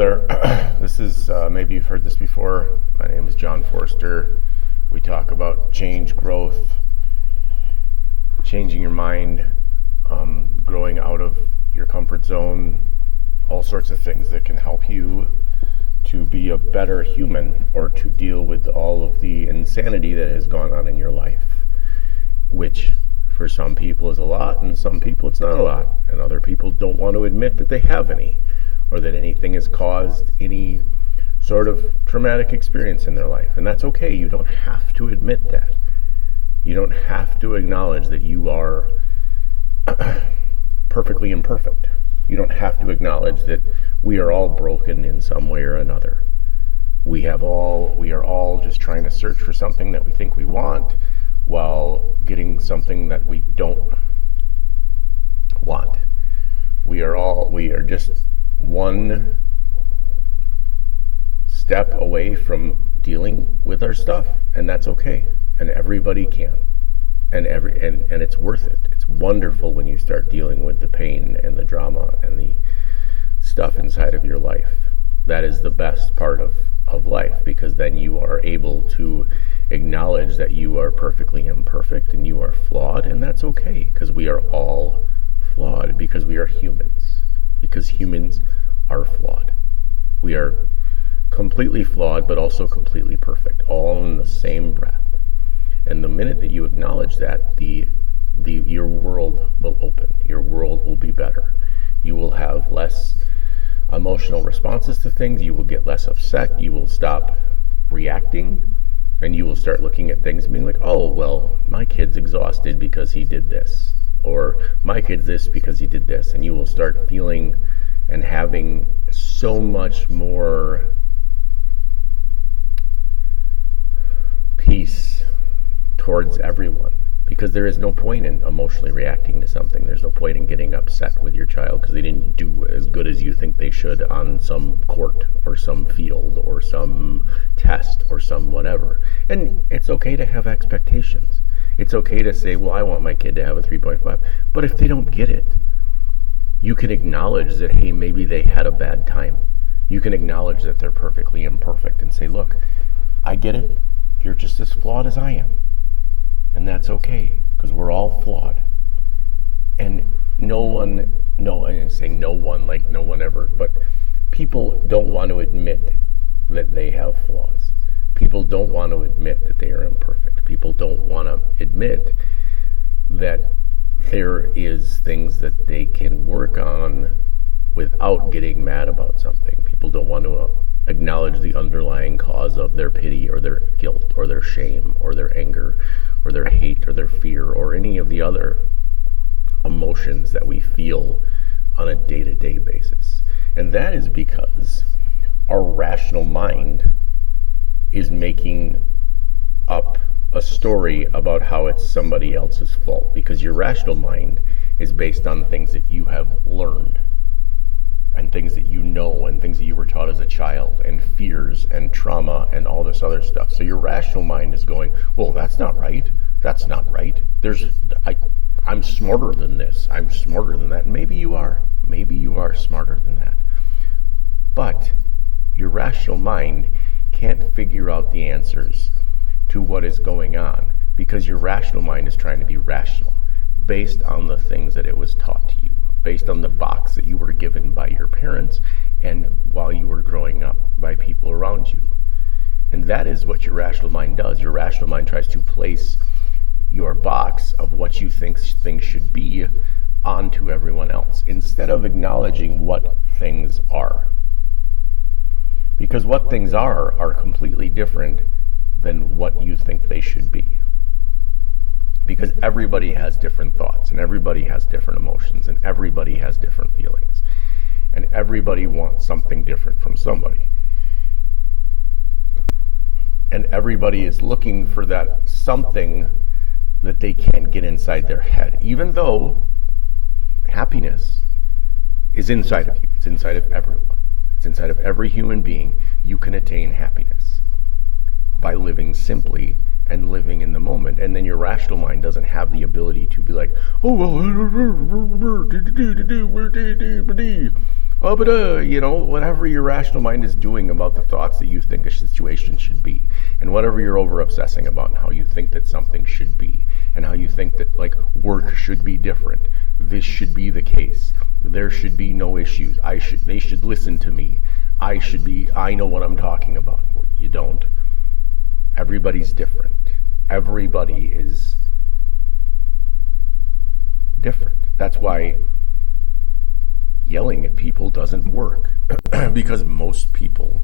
there. This is, maybe you've heard this before. My name is John Forster. We talk about change, growth, changing your mind, growing out of your comfort zone, all sorts of things that can help you to be a better human or to deal with all of the insanity that has gone on in your life, which for some people is a lot, and some people it's not a lot, and other people don't want to admit that they have any, or that anything has caused any sort of traumatic experience in their life. And that's okay. You don't have to admit that. You don't have to acknowledge that you are perfectly imperfect. You don't have to acknowledge that we are all broken in some way or another. We are all just trying to search for something that we think we want while getting something that we don't want. We are just one step away from dealing with our stuff, and that's okay. And everybody can. And it's worth it. It's wonderful when you start dealing with the pain and the drama and the stuff inside of your life. That is the best part of life, because then you are able to acknowledge that you are perfectly imperfect and you are flawed, and that's okay, because we are all flawed, because we are humans. Because humans are flawed. We are completely flawed, but also completely perfect, all in the same breath. And the minute that you acknowledge that, your world will open. Your world will be better. You will have less emotional responses to things. You will get less upset. You will stop reacting, and you will start looking at things and being like, oh, well, my kid's exhausted because he did this, or my kid's this because he did this. And you will start feeling and having so much more peace towards everyone, because there is no point in emotionally reacting to something. There's no point in getting upset with your child because they didn't do as good as you think they should on some court or some field or some test or some whatever. And it's okay to have expectations. It's okay to say, well, I want my kid to have a 3.5. But if they don't get it, you can acknowledge that, hey, maybe they had a bad time. You can acknowledge that they're perfectly imperfect and say, look, I get it. You're just as flawed as I am. And that's okay, because we're all flawed. And I'm saying no one, like no one ever, but people don't want to admit that they have flaws. People don't want to admit that they are imperfect. People don't want to admit that there is things that they can work on without getting mad about something. People don't want to acknowledge the underlying cause of their pity or their guilt or their shame or their anger or their hate or their fear or any of the other emotions that we feel on a day-to-day basis. And that is because our rational mind is making up a story about how it's somebody else's fault, because your rational mind is based on things that you have learned and things that you know and things that you were taught as a child and fears and trauma and all this other stuff. So your rational mind is going, well, that's not right. That's not right. I'm smarter than this. I'm smarter than that. And maybe you are. Maybe you are smarter than that. But your rational mind can't figure out the answers to what is going on, because your rational mind is trying to be rational based on the things that it was taught to you, based on the box that you were given by your parents and while you were growing up by people around you. And that is what your rational mind does. Your rational mind tries to place your box of what you think things should be onto everyone else, instead of acknowledging what things are. Because what things are completely different than what you think they should be. Because everybody has different thoughts, and everybody has different emotions, and everybody has different feelings. And everybody wants something different from somebody. And everybody is looking for that something that they can't get inside their head, even though happiness is inside of you. It's inside of everyone. It's inside of every human being. You can attain happiness by living simply and living in the moment. And then your rational mind doesn't have the ability to be like, oh, well, Oh, but whatever your rational mind is doing about the thoughts that you think a situation should be, and whatever you're over obsessing about, and how you think that something should be, and how you think that like work should be different, this should be the case, there should be no issues, they should listen to me, I know what I'm talking about. Well, you don't. Everybody's different. Everybody is different. That's why yelling at people doesn't work. Because most people,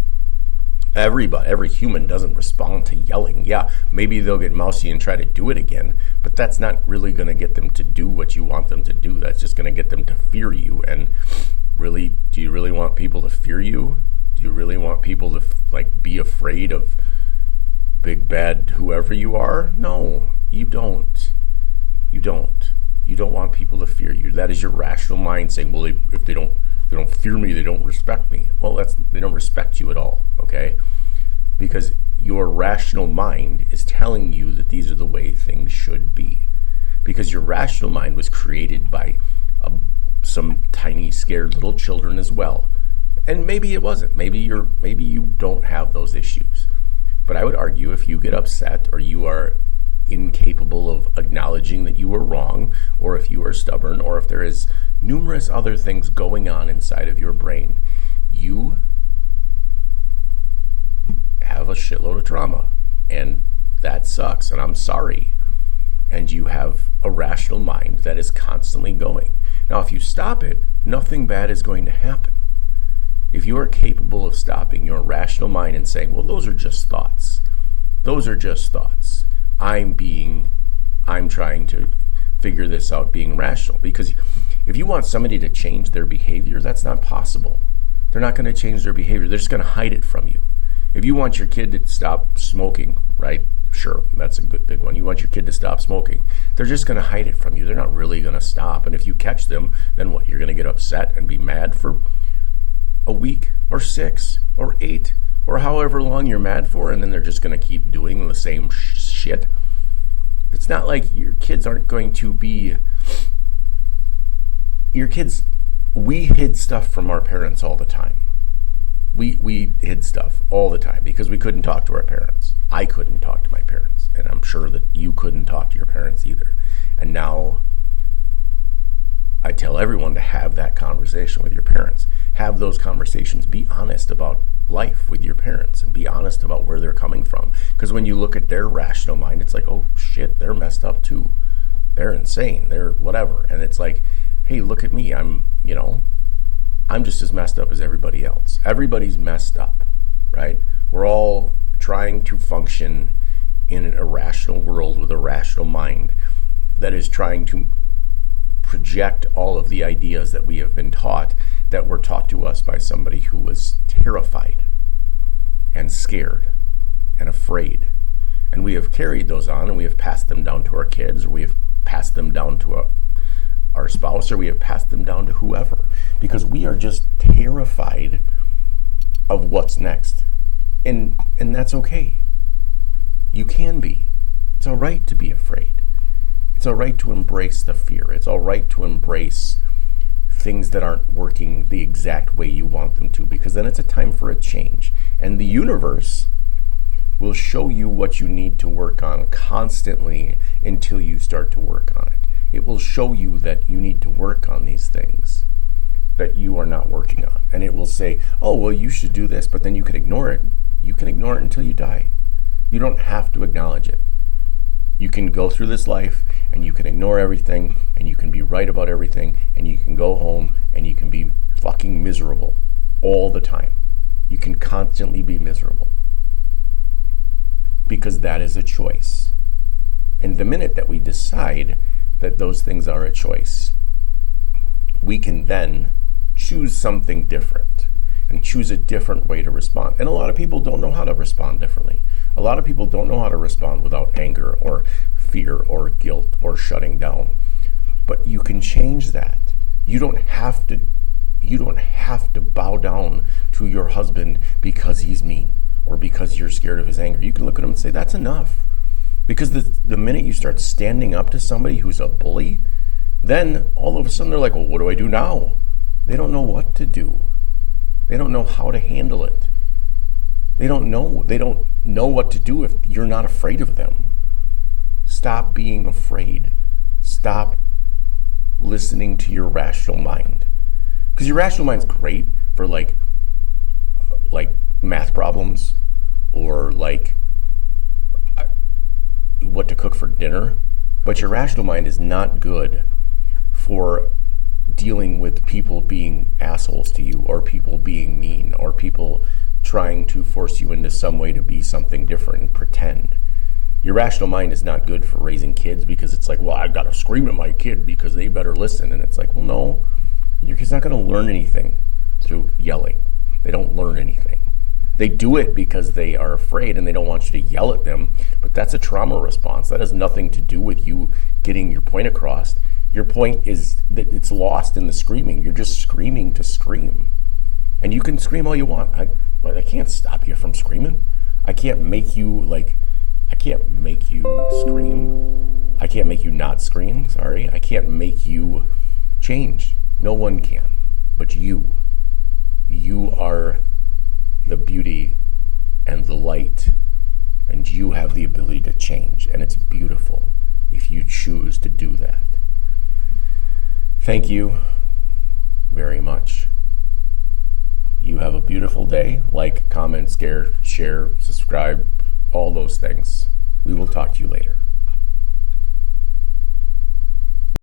every human doesn't respond to yelling. Yeah, maybe they'll get mousy and try to do it again, but that's not really going to get them to do what you want them to do. That's just going to get them to fear you. And really, do you really want people to fear you? Do you really want people to be afraid of big bad whoever you are? No, you don't. You don't. You don't want people to fear you. That is your rational mind saying, well, if they don't fear me, they don't respect me. Well, they don't respect you at all, okay? Because your rational mind is telling you that these are the way things should be. Because your rational mind was created by some tiny, scared little children as well. And maybe it wasn't. Maybe you don't have those issues. But I would argue if you get upset or you are incapable of acknowledging that you were wrong, or if you are stubborn, or if there is numerous other things going on inside of your brain, you have a shitload of trauma, and that sucks, and I'm sorry. And you have a rational mind that is constantly going. Now, if you stop it, nothing bad is going to happen. If you are capable of stopping your rational mind and saying, well, those are just thoughts. Those are just thoughts. I'm trying to figure this out being rational. Because if you want somebody to change their behavior, that's not possible. They're not going to change their behavior. They're just going to hide it from you. If you want your kid to stop smoking, right? Sure, that's a good big one. You want your kid to stop smoking. They're just going to hide it from you. They're not really going to stop. And if you catch them, then what? You're going to get upset and be mad for a week or 6 or 8 or however long you're mad for, and then they're just going to keep doing the same shit. It's not like your kids aren't going to be... Your kids, we hid stuff from our parents all the time. We hid stuff all the time because we couldn't talk to our parents. I couldn't talk to my parents, and I'm sure that you couldn't talk to your parents either. And now I tell everyone to have that conversation with your parents. Have those conversations. Be honest about life with your parents and be honest about where they're coming from. Because when you look at their rational mind, it's like, oh shit, they're messed up too. They're insane. They're whatever. And it's like, hey, look at me. I'm just as messed up as everybody else. Everybody's messed up, right? We're all trying to function in an irrational world with a rational mind that is trying to project all of the ideas that we have been taught, that were taught to us by somebody who was terrified and scared and afraid. And we have carried those on, and we have passed them down to our kids, or we have passed them down to our spouse, or we have passed them down to whoever, because we are just terrified of what's next. And that's okay. You can be. It's all right to be afraid. It's all right to embrace the fear. It's all right to embrace things that aren't working the exact way you want them to, because then it's a time for a change. And the universe will show you what you need to work on constantly until you start to work on it. It will show you that you need to work on these things that you are not working on. And it will say, oh, well, you should do this, but then you can ignore it. You can ignore it until you die. You don't have to acknowledge it. You can go through this life and you can ignore everything and you can be right about everything and you can go home and you can be fucking miserable all the time. You can constantly be miserable because that is a choice. And the minute that we decide that those things are a choice, we can then choose something different and choose a different way to respond. And a lot of people don't know how to respond differently. A lot of people don't know how to respond without anger or fear or guilt or shutting down. But you can change that. You don't have to bow down to your husband because he's mean or because you're scared of his anger. You can look at him and say, that's enough. Because the minute you start standing up to somebody who's a bully, then all of a sudden they're like, well, what do I do now? They don't know what to do. They don't know how to handle it. They don't know what to do if you're not afraid of them. Stop being afraid. Stop listening to your rational mind. Because your rational mind's great for like math problems or like what to cook for dinner, but your rational mind is not good for dealing with people being assholes to you, or people being mean, or people trying to force you into some way to be something different and pretend. Your rational mind is not good for raising kids, because it's like, well, I've got to scream at my kid because they better listen. And it's like, well, no, your kid's not going to learn anything through yelling. They don't learn anything. They do it because they are afraid and they don't want you to yell at them, but that's a trauma response. That has nothing to do with you getting your point across. Your point is that it's lost in the screaming. You're just screaming to scream. And you can scream all you want. I can't stop you from screaming. I can't make you scream. I can't make you not scream, sorry. I can't make you change. No one can, but you. You are the beauty and the light, and you have the ability to change, and it's beautiful if you choose to do that. Thank you very much. You have a beautiful day. Like, comment, share, subscribe, all those things. We will talk to you later.